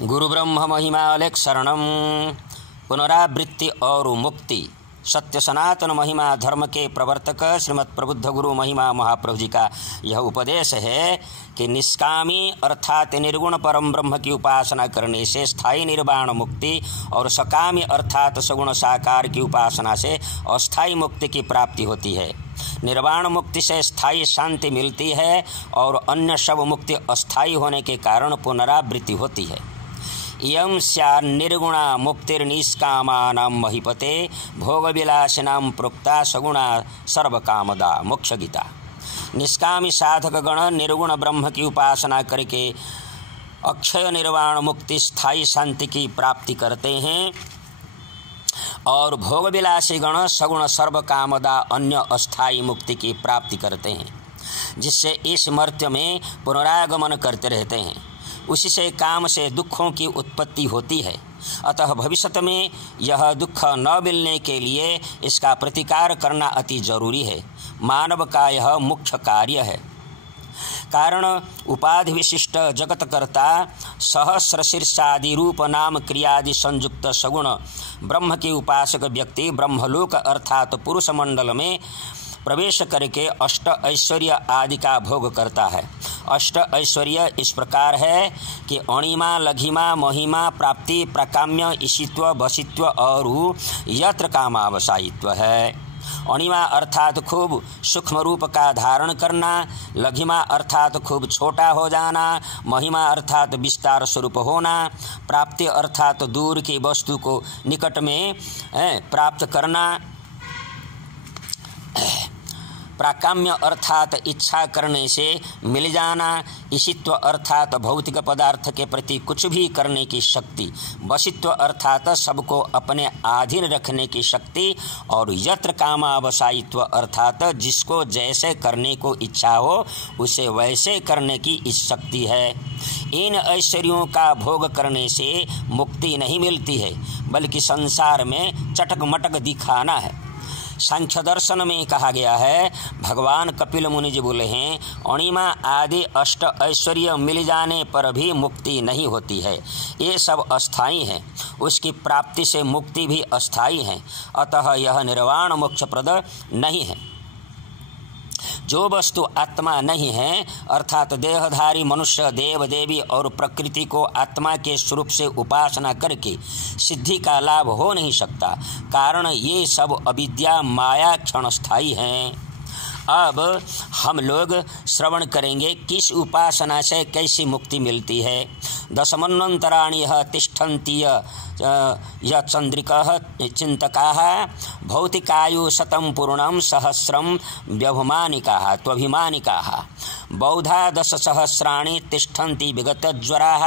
गुरु ब्रह्म महिमा अलेख शरणम। पुनरावृत्ति और मुक्ति। सत्य सनातन महिमा धर्म के प्रवर्तक श्रीमद् प्रबुद्ध गुरु महिमा महाप्रभु जी का यह उपदेश है कि निष्कामी अर्थात निर्गुण परम ब्रह्म की उपासना करने से स्थायी निर्वाण मुक्ति और सकामी अर्थात सगुण साकार की उपासना से अस्थायी मुक्ति की प्राप्ति होती है। निर्वाण मुक्ति से स्थायी शांति मिलती है और अन्य सब मुक्ति अस्थायी होने के कारण पुनरावृत्ति होती है। इयं स्यान्निर्गुणा मुक्तिर्निष्कामानां महीपते भोगविलासिनां प्रोक्ता सगुणा सर्वकामदा। मोक्ष गीता। निष्कामी साधक गण निर्गुण ब्रह्म की उपासना करके अक्षय निर्वाण मुक्ति स्थायी शांति की प्राप्ति करते हैं और भोगविलासी गण सगुण सर्वकामदा अन्य अस्थायी मुक्ति की प्राप्ति करते हैं, जिससे इस मर्त्य में पुनरागमन करते रहते हैं। उसी से काम से दुखों की उत्पत्ति होती है। अतः भविष्य में यह दुख न मिलने के लिए इसका प्रतिकार करना अति जरूरी है। मानव का यह मुख्य कार्य है। कारण उपाधि विशिष्ट जगतकर्ता सहस्र शीर्षादि रूप नाम क्रियादि संयुक्त सगुण ब्रह्म के उपासक व्यक्ति ब्रह्मलोक अर्थात पुरुष मंडल में प्रवेश करके अष्ट ऐश्वर्य आदि का भोग करता है। अष्ट ऐश्वर्य इस प्रकार है कि अणिमा, लघिमा, महिमा, प्राप्ति, प्राकाम्य, ईशित्व, वशित्व और यत्र कामावसायित्व है। अणिमा अर्थात खूब सूक्ष्म रूप का धारण करना, लघिमा अर्थात खूब छोटा हो जाना, महिमा अर्थात विस्तार स्वरूप होना, प्राप्ति अर्थात दूर की वस्तु को निकट में प्राप्त करना, प्राकाम्य अर्थात इच्छा करने से मिल जाना, ईशित्व अर्थात भौतिक पदार्थ के प्रति कुछ भी करने की शक्ति, वशित्व अर्थात सबको अपने अधीन रखने की शक्ति और यत्र कामावसायित्व अर्थात जिसको जैसे करने को इच्छा हो उसे वैसे करने की इस शक्ति है। इन ऐश्वर्यों का भोग करने से मुक्ति नहीं मिलती है, बल्कि संसार में चटक मटक दिखाना है। सांख्य दर्शन में कहा गया है, भगवान कपिल मुनि जी बोले हैं, अणिमा आदि अष्ट ऐश्वर्य मिल जाने पर भी मुक्ति नहीं होती है। ये सब अस्थायी हैं, उसकी प्राप्ति से मुक्ति भी अस्थायी है। अतः यह निर्वाण मोक्षप्रद नहीं है। जो वस्तु आत्मा नहीं है अर्थात देहधारी मनुष्य देव देवी और प्रकृति को आत्मा के स्वरूप से उपासना करके सिद्धि का लाभ हो नहीं सकता। कारण ये सब अविद्या माया क्षणस्थायी हैं। अब हम लोग श्रवण करेंगे किस उपासना से कैसी मुक्ति मिलती है। दशमन्वन्तराणि यह तिष्ठन्ति चंद्रिकः चिंतकाः भौतिकायु शतं पूर्णं सहस्रं व्यभिमानिकाः त्वभिमानिकाः बौद्धा दशसहस्राणि तिष्ठन्ति विगतज्वराः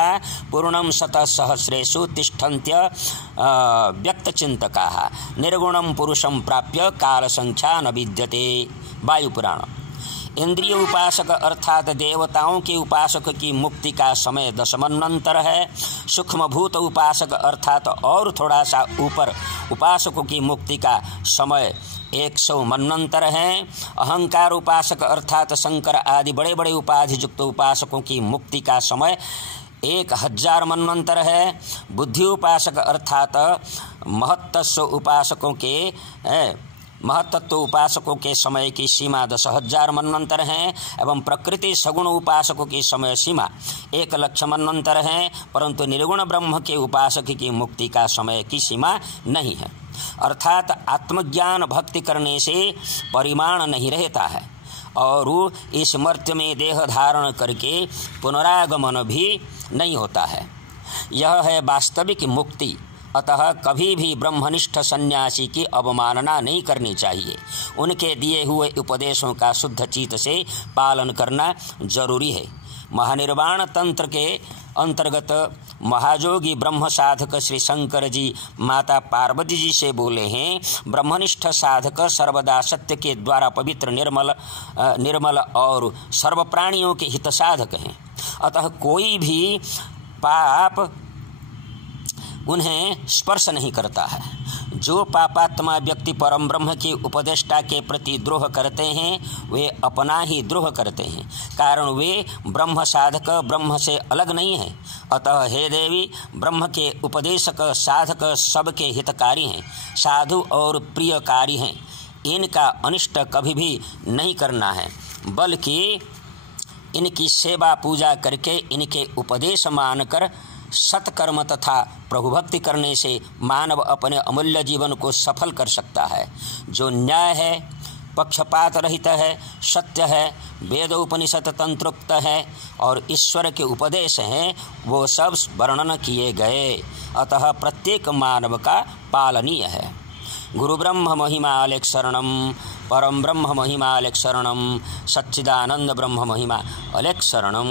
पूर्णं शतसहस्रेषु तिष्ठन्त्य व्यक्तचिंतकाः निर्गुणं पुरुषं प्राप्य कालसंख्या न विद्यते। वायुपुराण। इंद्रिय उपासक अर्थात देवताओं के उपासक की मुक्ति का समय दशमन्वंतर है। सूक्ष्मभूत उपासक अर्थात और थोड़ा सा ऊपर उपासकों की मुक्ति का समय 100 मन्वंतर है। अहंकार उपासक अर्थात शंकर आदि बड़े बड़े उपाधि युक्त उपासकों की मुक्ति का समय 1000 मन्वंतर है। बुद्धि उपासक अर्थात महत्तत्व उपासकों के समय की सीमा 10,000 मन्वंतर हैं एवं प्रकृति सगुण उपासकों की समय सीमा 1,00,000 मन्वंतर है। परंतु निर्गुण ब्रह्म के उपासक की मुक्ति का समय की सीमा नहीं है। अर्थात आत्मज्ञान भक्ति करने से परिमाण नहीं रहता है और इस मर्त्य में देह धारण करके पुनरागमन भी नहीं होता है। यह है वास्तविक मुक्ति। अतः कभी भी ब्रह्मनिष्ठ सन्यासी की अवमानना नहीं करनी चाहिए। उनके दिए हुए उपदेशों का शुद्ध चित्त से पालन करना जरूरी है। महानिर्वाण तंत्र के अंतर्गत महाजोगी ब्रह्म साधक श्री शंकर जी माता पार्वती जी से बोले हैं, ब्रह्मनिष्ठ साधक सर्वदा सत्य के द्वारा पवित्र निर्मल और सर्व प्राणियों के हित साधक हैं। अतः कोई भी पाप उन्हें स्पर्श नहीं करता है। जो पापात्मा व्यक्ति परम ब्रह्म के उपदेष्टा के प्रति द्रोह करते हैं वे अपना ही द्रोह करते हैं, कारण वे ब्रह्म साधक ब्रह्म से अलग नहीं हैं। अतः हे देवी, ब्रह्म के उपदेशक साधक सबके हितकारी हैं, साधु और प्रियकारी हैं। इनका अनिष्ट कभी भी नहीं करना है, बल्कि इनकी सेवा पूजा करके इनके उपदेश मानकर सत्कर्म तथा प्रभुभक्ति करने से मानव अपने अमूल्य जीवन को सफल कर सकता है। जो न्याय है, पक्षपात रहित है, सत्य है, वेद उपनिषद तंत्रोक्त है और ईश्वर के उपदेश हैं, वो सब वर्णन किए गए। अतः प्रत्येक मानव का पालनीय है। गुरु ब्रह्म महिमालेख शरणम, परम ब्रह्म महिमालेख शरणम, सच्चिदानंद ब्रह्म महिमा अलेख शरणम।